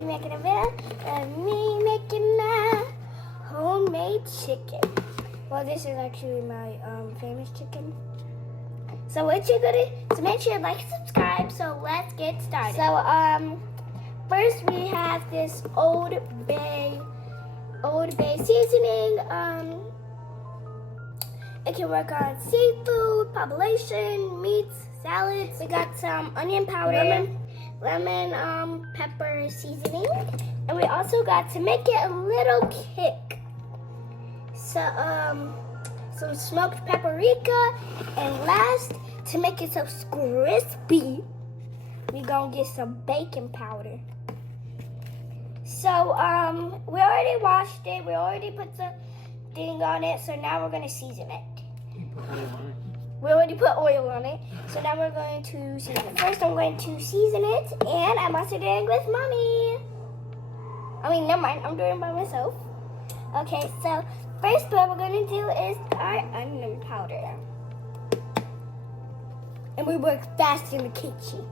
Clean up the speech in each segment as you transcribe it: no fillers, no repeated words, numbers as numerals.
Making a video of me making my homemade chicken. Well, this is actually my famous chicken. So what you're gonna, so make sure you like and subscribe. So let's get started. So first we have this Old Bay seasoning. It can work on seafood, population, meats, salads. We got some onion powder, lemon pepper seasoning, and we also got, to make it a little kick, so some smoked paprika, and last, to make it so crispy, we gonna get some baking powder. So we already washed it, we already put the thing on it, so now we're gonna season it. You put oil on it. We already put oil on it, so now we're going to season it. First, I'm going to season it, and I'm also doing it with mommy. I mean, never mind, I'm doing it by myself. Okay, so first what we're going to do is our onion powder. And we work fast in the kitchen.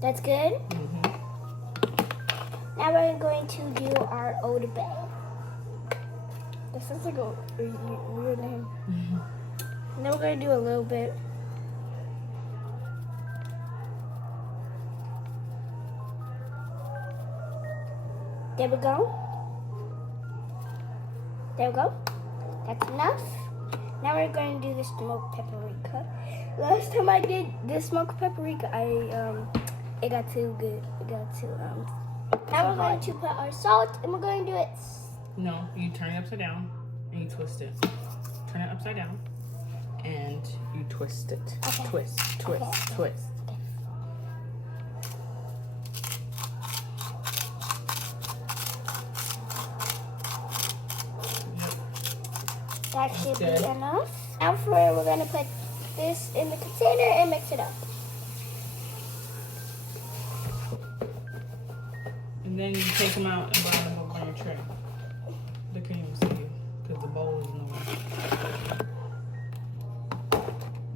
That's good? Mm-hmm. Now we're going to do our Old Bay. This is like a weird name. Mm-hmm. And then we're going to do a little bit. There we go. There we go. That's enough. Now we're going to do the smoked paprika. Last time I did the smoked paprika, it got too good. It got too Now we're going to put our salt, and we're going to do it. No, you turn it upside down and you twist it. Turn it upside down and you twist it. Okay. Twist, twist, Okay. twist. That should be Good. enough. Now we're going to put this in the container and mix it up. And then you take them out and line them up on your tray. They can't even see you because the bowl is in the way.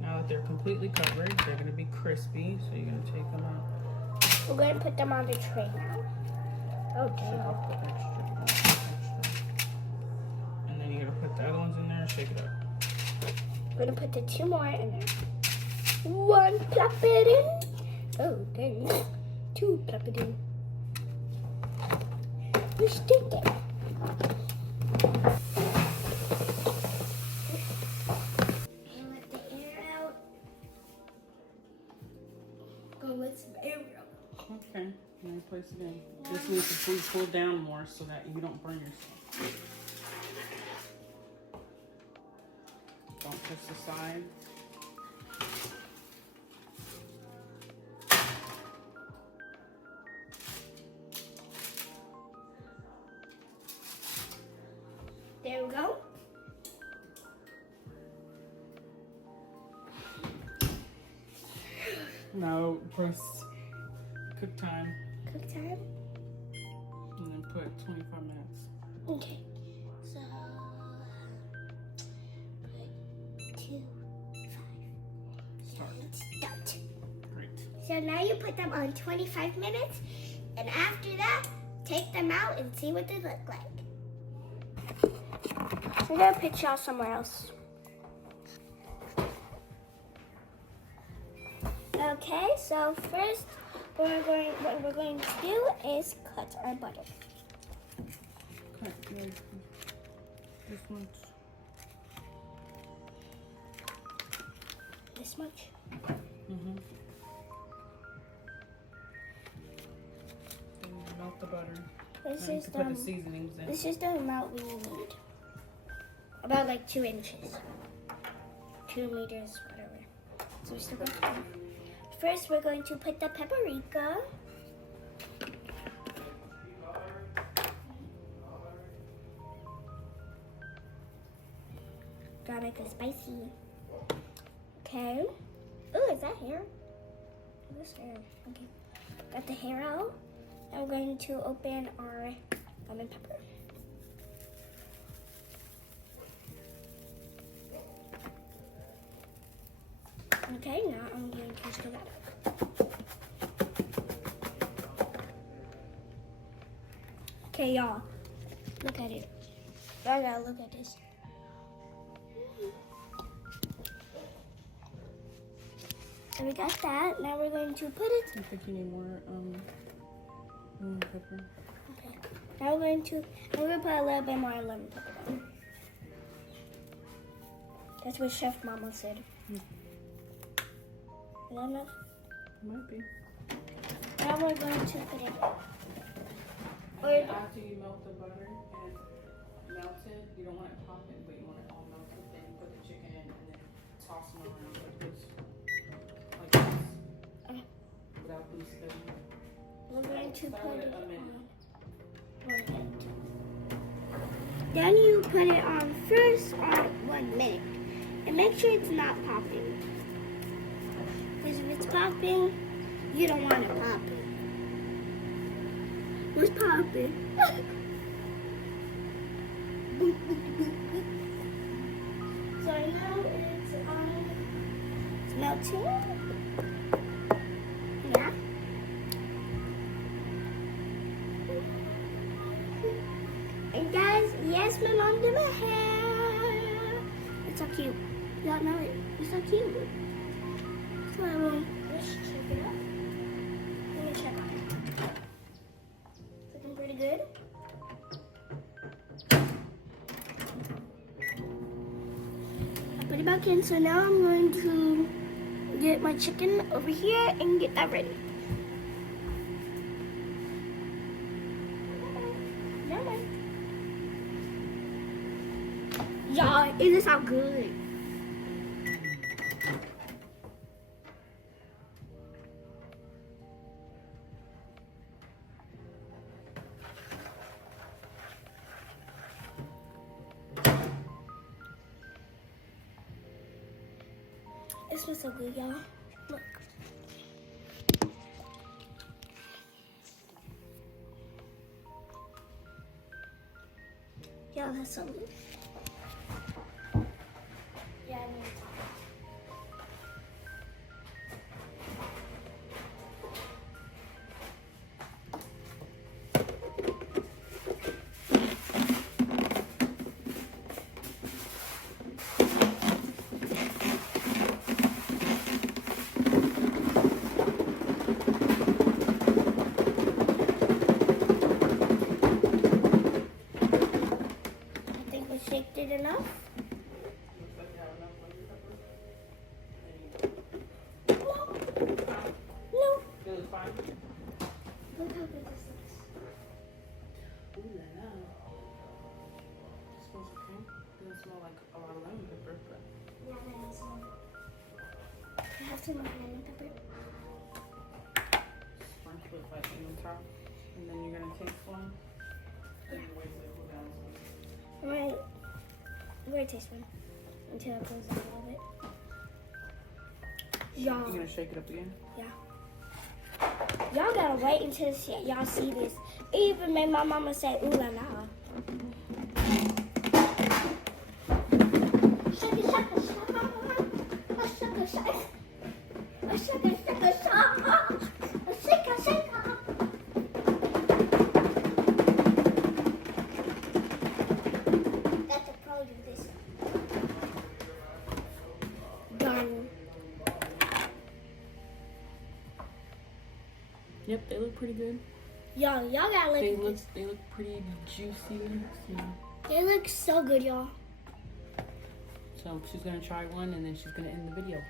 Now that they're completely covered, they're going to be crispy, so you're going to take them out. We're going to put them on the tray now. Oh, Shake damn. off the extra. And then you're going to put the other ones in there and shake it up. We're going to put the two more in there. One, plop it in. Oh, dang. Two, plop it in. We stick it. Let the air out. Go let some air out. Okay, now place it in. This needs to pull down more so that you don't burn yourself. Don't twist the side. There we go. No, press cook time Cook time. and then put 25 minutes. Okay. So put 2, 5. Start. Start. Great. So now you put them on 25 minutes, and after that, take them out and see what they look like. So I'm gonna put y'all somewhere else. Okay, so first what we're going to do is cut our butter. Cut like this much. This much. Mm-hmm. Then melt the butter. This Now you is can put the seasonings in. This is the amount we need. About like 2 inches. 2 meters, whatever. So we still got time. First, we're going to put the paprika. Gotta make it spicy. Okay. Oh, is that hair? This hair. Okay. Got the hair out. Now we're going to open our lemon pepper. Okay, now I'm going to stir that up. Okay, y'all, look at it. Y'all gotta look at this. So we got that. Now we're going to put it. I think you need more lemon pepper. Okay. Now we're going to put a little bit more lemon pepper on. That's what Chef Mama said. Is that enough? Might be. Now we're going to put it. After you melt the butter and melt it, you don't want it popping, but you want it all melted. Then you put the chicken in and then toss them around like this. Like this. Okay. Without them spinning. We're going to Start put with it a minute. on 1 minute. Then you put it on first on 1 minute. And make sure it's not popping. Because if it's popping, you don't want it popping. What's popping? So now it's melting. Yeah. And guys, yes, my mom did my hair. It's so cute. Y'all know it. It's so cute. So let's check it out. Let me check on it. It's looking pretty good. I put it back in. So now I'm going to get my chicken over here and get that ready. Y'all, it is so good. It smells so good, y'all. Look. Y'all, that's so good. Yeah, I need to talk. I think we shaked it enough. No. It was fine. Look how good this looks. Ooh la la. It smells okay. Doesn't smell like a lot of lemon pepper, but Yeah, that is one. You have some more lemon pepper. sprinkle it like in the top. And then you're gonna take one and wait till it cool down. Alright. We're gonna taste one until it cools down a little bit. Y'all. You're gonna shake it up again? Yeah. Y'all gotta wait until y'all see this. It even made my mama say, ooh la la. Shaka, shaka, shaka. Oh, shaka, shaka. Oh, shaka, shaka, shaka. Oh, shaka, shaka. Got to probably do this. Done. Yep, they look pretty good. Y'all gotta look at this. They look pretty juicy. They look so good, y'all. So she's gonna try one and then she's gonna end the video.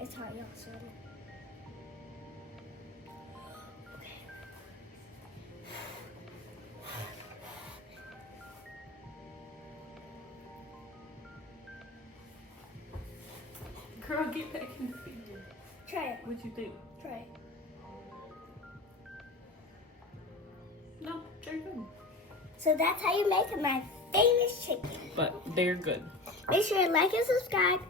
It's hot, y'all, so Girl, get back in the video. try it. What you think? Try it. No, they're good. So that's how you make my famous chicken. But they're good. Make sure to like and subscribe.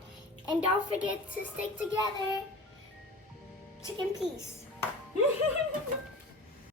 And don't forget to stick together. Chicken peace.